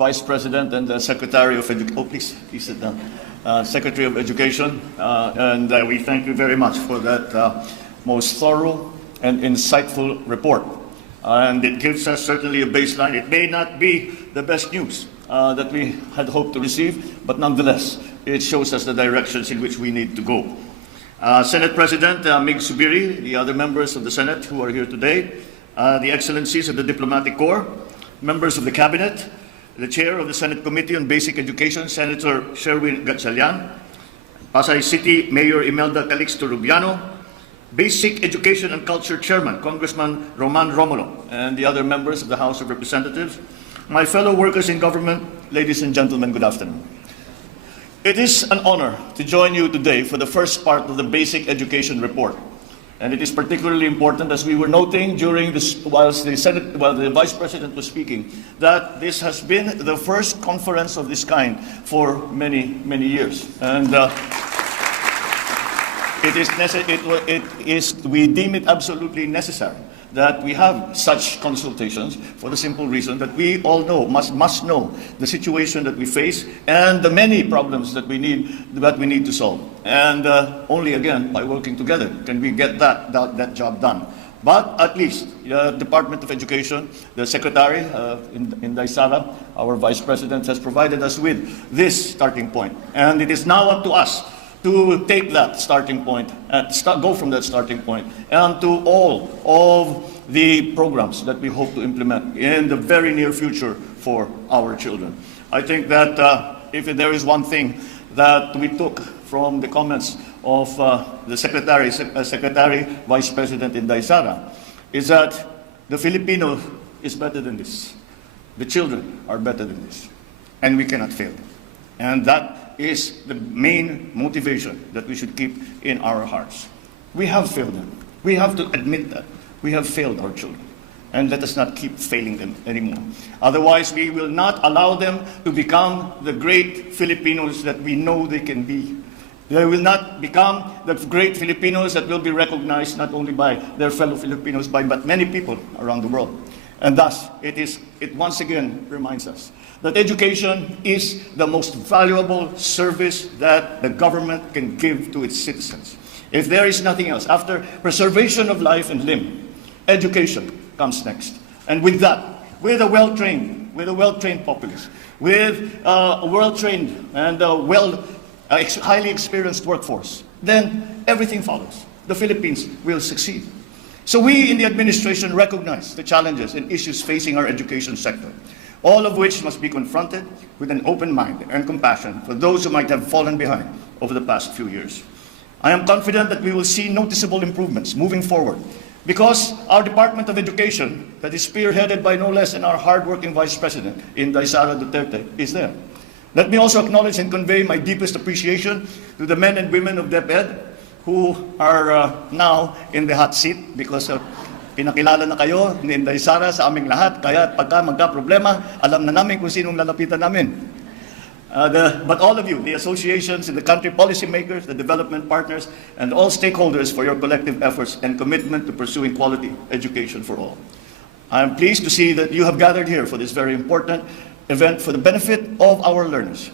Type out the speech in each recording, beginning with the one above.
Vice President and the Secretary of Education. Oh, please sit down. Secretary of Education, and we thank you very much for that most thorough and insightful report. And it gives us certainly a baseline. It may not be the best news that we had hoped to receive, but nonetheless, it shows us the directions in which we need to go. Senate President Mig Subiri, the other members of the Senate who are here today, the Excellencies of the Diplomatic Corps, members of the Cabinet, the Chair of the Senate Committee on Basic Education, Senator Sherwin Gatchalian, Pasay City Mayor Imelda Calixto Rubiano, Basic Education and Culture Chairman, Congressman Roman Romulo, and the other members of the House of Representatives, my fellow workers in government, ladies and gentlemen, good afternoon. It is an honor to join you today for the first part of the Basic Education Report. And it is particularly important, as we were noting during this, while the Vice President was speaking, that this has been the first conference of this kind for many, many years. And we deem it absolutely necessary that we have such consultations for the simple reason that we all know, must know the situation that we face and the many problems that we need to solve. And only again by working together can we get that job done. But at least the Department of Education, the Secretary in Daisara, our Vice President, has provided us with this starting point. And it is now up to us to take that starting point and go from that starting point and to all of the programs that we hope to implement in the very near future for our children. I think that if there is one thing that we took from the comments of the Secretary, Vice President in Daisara, is that the Filipino is better than this. The children are better than this. And we cannot fail. And that is the main motivation that we should keep in our hearts. We have failed them. We have to admit that. We have failed our children. And let us not keep failing them anymore. Otherwise, we will not allow them to become the great Filipinos that we know they can be. They will not become the great Filipinos that will be recognized not only by their fellow Filipinos, but many people around the world. And thus, it once again reminds us that education is the most valuable service that the government can give to its citizens. If there is nothing else, after preservation of life and limb, education comes next. And with that, with a well-trained populace, with a well-trained and highly experienced workforce, then everything follows. The Philippines will succeed. So we in the administration recognize the challenges and issues facing our education sector, all of which must be confronted with an open mind and compassion for those who might have fallen behind over the past few years. I am confident that we will see noticeable improvements moving forward because our Department of Education, that is spearheaded by no less than our hardworking Vice President in Daisara Duterte, is there. Let me also acknowledge and convey my deepest appreciation to the men and women of DepEd who are now in the hot seat because pinakilala na kayo ni Inday Sara sa aming lahat, kaya pagka magka-problema, alam na namin kung sinong lalapitan namin. But all of you, the associations and the country policymakers, the development partners, and all stakeholders for your collective efforts and commitment to pursuing quality education for all. I am pleased to see that you have gathered here for this very important event for the benefit of our learners.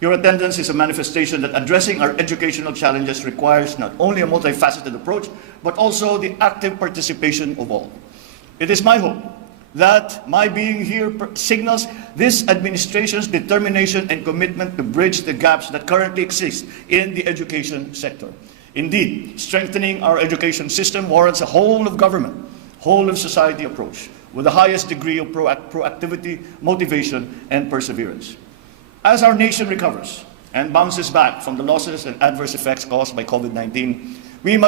Your attendance is a manifestation that addressing our educational challenges requires not only a multifaceted approach, but also the active participation of all. It is my hope that my being here signals this administration's determination and commitment to bridge the gaps that currently exist in the education sector. Indeed, strengthening our education system warrants a whole of government, whole of society approach with the highest degree of proactivity, motivation, and perseverance. As our nation recovers and bounces back from the losses and adverse effects caused by COVID-19, we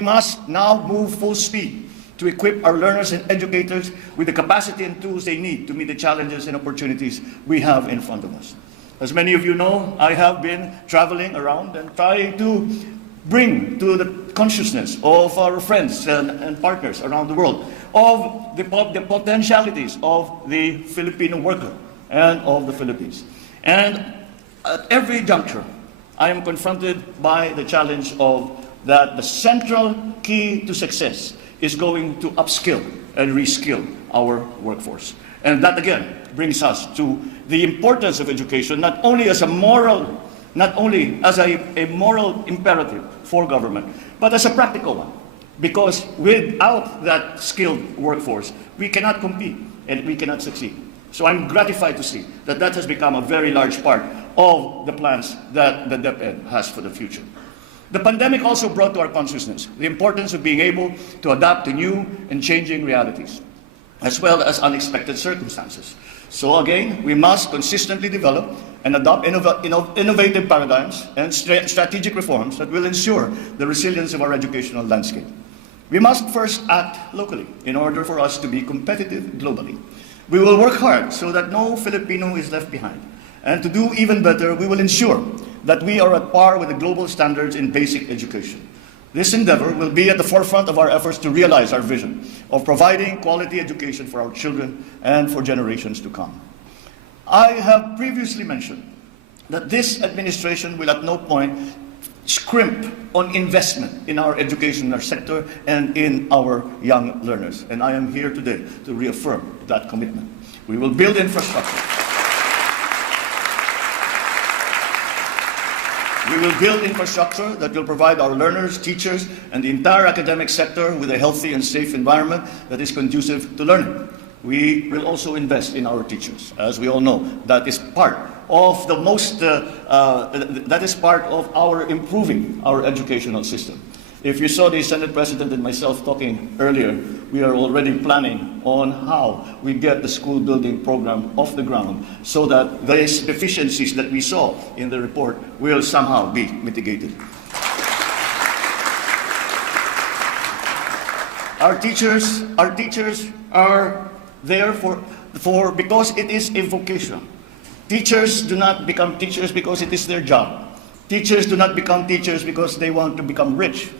must now move full speed to equip our learners and educators with the capacity and tools they need to meet the challenges and opportunities we have in front of us. As many of you know, I have been traveling around and trying to bring to the consciousness of our friends and partners around the world of the potentialities of the Filipino worker and of the Philippines. And at every juncture, I am confronted by the challenge of that the central key to success is going to upskill and reskill our workforce. And that again brings us to the importance of education, not only as a moral imperative for government, but as a practical one. Because without that skilled workforce, we cannot compete and we cannot succeed. So I'm gratified to see that that has become a very large part of the plans that the DepEd has for the future. The pandemic also brought to our consciousness the importance of being able to adapt to new and changing realities, as well as unexpected circumstances. So again, we must consistently develop and adopt innovative paradigms and strategic reforms that will ensure the resilience of our educational landscape. We must first act locally in order for us to be competitive globally. We will work hard so that no Filipino is left behind. And to do even better, we will ensure that we are at par with the global standards in basic education. This endeavor will be at the forefront of our efforts to realize our vision of providing quality education for our children and for generations to come. I have previously mentioned that this administration will at no point scrimp on investment in our educational sector and in our young learners. And I am here today to reaffirm that commitment. We will build infrastructure. We will build infrastructure that will provide our learners, teachers, and the entire academic sector with a healthy and safe environment that is conducive to learning. We will also invest in our teachers. As we all know, that is part of our improving our educational system. If you saw the Senate President and myself talking earlier, we are already planning on how we get the school building program off the ground so that these deficiencies that we saw in the report will somehow be mitigated. Our teachers are there because it is a vocation. Teachers do not become teachers because it is their job. Teachers do not become teachers because they want to become rich.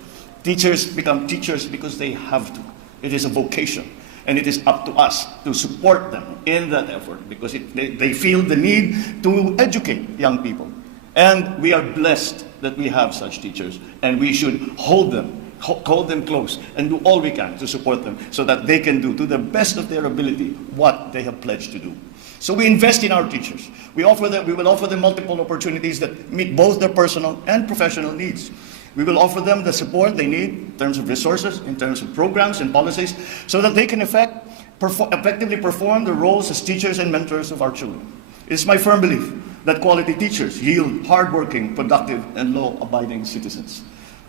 Teachers become teachers because they have to. It is a vocation, and it is up to us to support them in that effort because they feel the need to educate young people. And we are blessed that we have such teachers, and we should hold them close and do all we can to support them so that they can do to the best of their ability what they have pledged to do. So we invest in our teachers. We will offer them multiple opportunities that meet both their personal and professional needs. We will offer them the support they need in terms of resources, in terms of programs and policies, so that they can effectively perform the roles as teachers and mentors of our children. It is my firm belief that quality teachers yield hardworking, productive, and law-abiding citizens.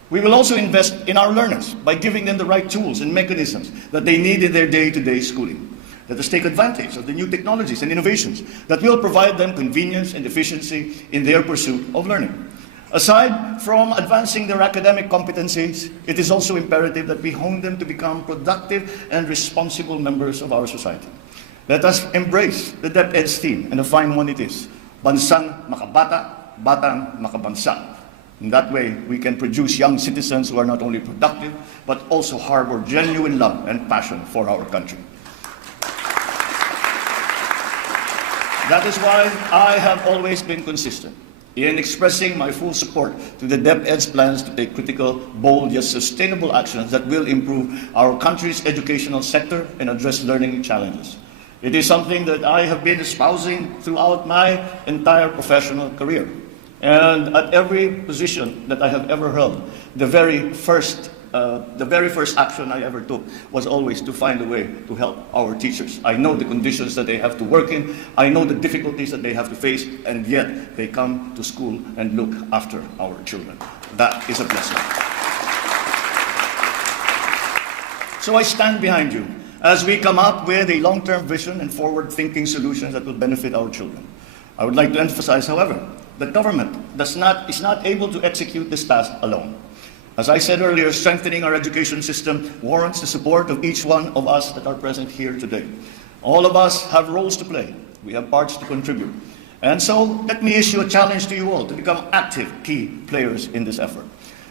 We will also invest in our learners by giving them the right tools and mechanisms that they need in their day-to-day schooling. Let us take advantage of the new technologies and innovations that will provide them convenience and efficiency in their pursuit of learning. Aside from advancing their academic competencies, it is also imperative that we hone them to become productive and responsible members of our society. Let us embrace the DepEd's theme, and a fine one it is, Bansang Makabata, Batang Makabansa. In that way, we can produce young citizens who are not only productive, but also harbor genuine love and passion for our country. That is why I have always been consistent in expressing my full support to the DepEd's plans to take critical, bold, yet sustainable actions that will improve our country's educational sector and address learning challenges. It is something that I have been espousing throughout my entire professional career. And at every position that I have ever held, the very first action I ever took was always to find a way to help our teachers. I know the conditions that they have to work in, I know the difficulties that they have to face, and yet they come to school and look after our children. That is a blessing. So I stand behind you as we come up with a long-term vision and forward-thinking solutions that will benefit our children. I would like to emphasize, however, that government is not able to execute this task alone. As I said earlier, strengthening our education system warrants the support of each one of us that are present here today. All of us have roles to play. We have parts to contribute. And so let me issue a challenge to you all to become active key players in this effort.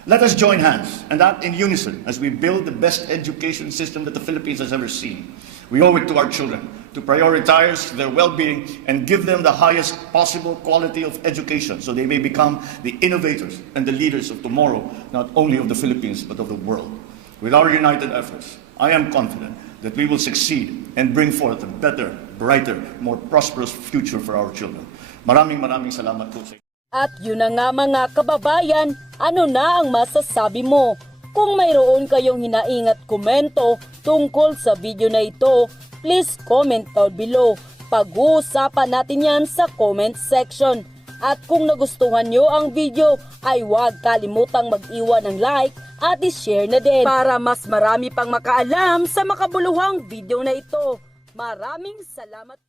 Let us join hands and act in unison as we build the best education system that the Philippines has ever seen. We owe it to our children to prioritize their well-being and give them the highest possible quality of education so they may become the innovators and the leaders of tomorrow, not only of the Philippines, but of the world. With our united efforts, I am confident that we will succeed and bring forth a better, brighter, more prosperous future for our children. Maraming salamat po sa inyo. At yun na nga mga kababayan, ano na ang masasabi mo? Kung mayroon kayong hinaingat komento tungkol sa video na ito, please comment down below. Pag-uusapan natin yan sa comment section. At kung nagustuhan nyo ang video, ay huwag kalimutang mag-iwan ng like at i-share na din para mas marami pang makaalam sa makabuluhang video na ito. Maraming salamat.